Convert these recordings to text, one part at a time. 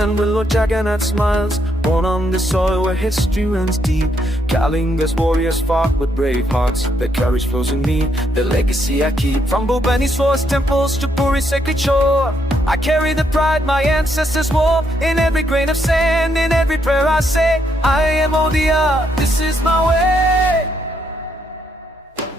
land where Lord Jagannath smiles, born on this soil where history runs deep. Kalinga's warriors fought with brave hearts, their courage flows in me, their legacy I keep. From Bhubani's forest temples to Puri's sacred shore, I carry the pride my ancestors wore. In every grain of sand, in every prayer I say, I am Odia, this is my way.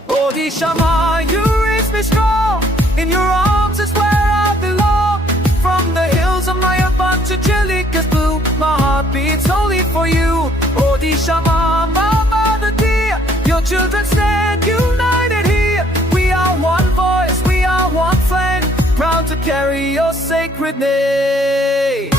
Odisha Maa, you raise me strong, in your arms is where I belong. From the hills of Mayurbhanj to Chilika's blue, my heart beats only for you. Odisha Maa, my mother dear, your children stand united here. We are one voice, we are one flame, proud to carry your sacred name.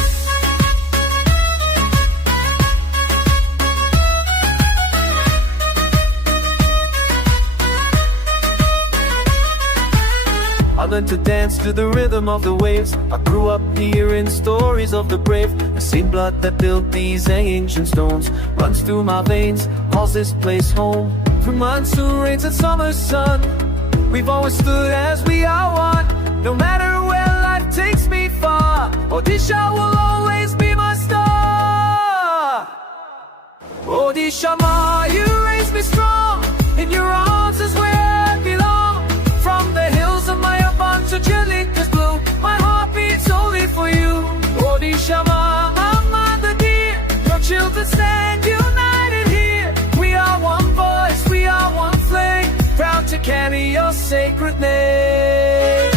I learned to dance to the rhythm of the waves. I grew up hearing stories of the brave. The same blood that built these ancient stones runs through my veins, calls this place home. Through monsoon rains and summer sun, we've always stood as we are one. No matter where life takes me far, Odisha will always be my star. Odisha Maa, you raise me strong, in your arms is where I belong. From the hills of Mayurbhanj to Chilika's blue, my heart beats only for you. Odisha Maa, my mother dear, your children stand united here. We are one voice, we are one flame, proud to carry your sacred name.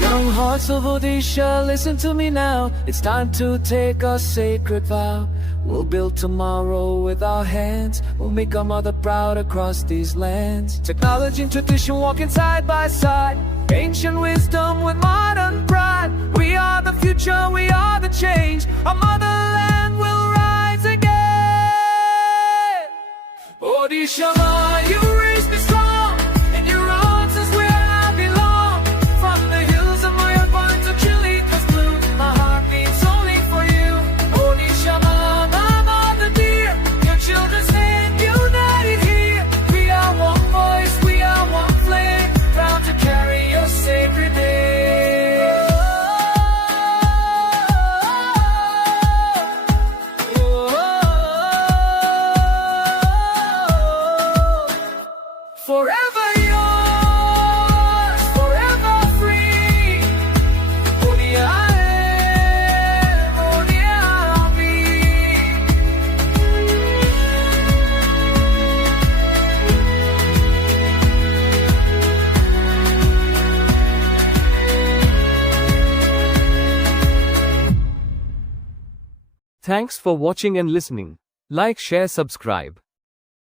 Young hearts of Odisha, listen to me now. It's time to take a sacred vow. We'll build tomorrow with our hands. We'll make our mother proud across these lands. Technology and tradition walking side by side, ancient wisdom with modern pride. We are the future, we are the change. Our motherland will rise again. Odisha Maa, you raise me strong, in your arms is where I belong. From the hills of Mayurbhanj to Chilika's blue, my heart beats only for you. Odisha Maa, my mother dear, your children stand united here. We are one voice, we are one flame, proud to carry your sacred name. Forever yours, forever free. Odia am, Odia I'll be. Thanks for watching and listening. Like, share, subscribe.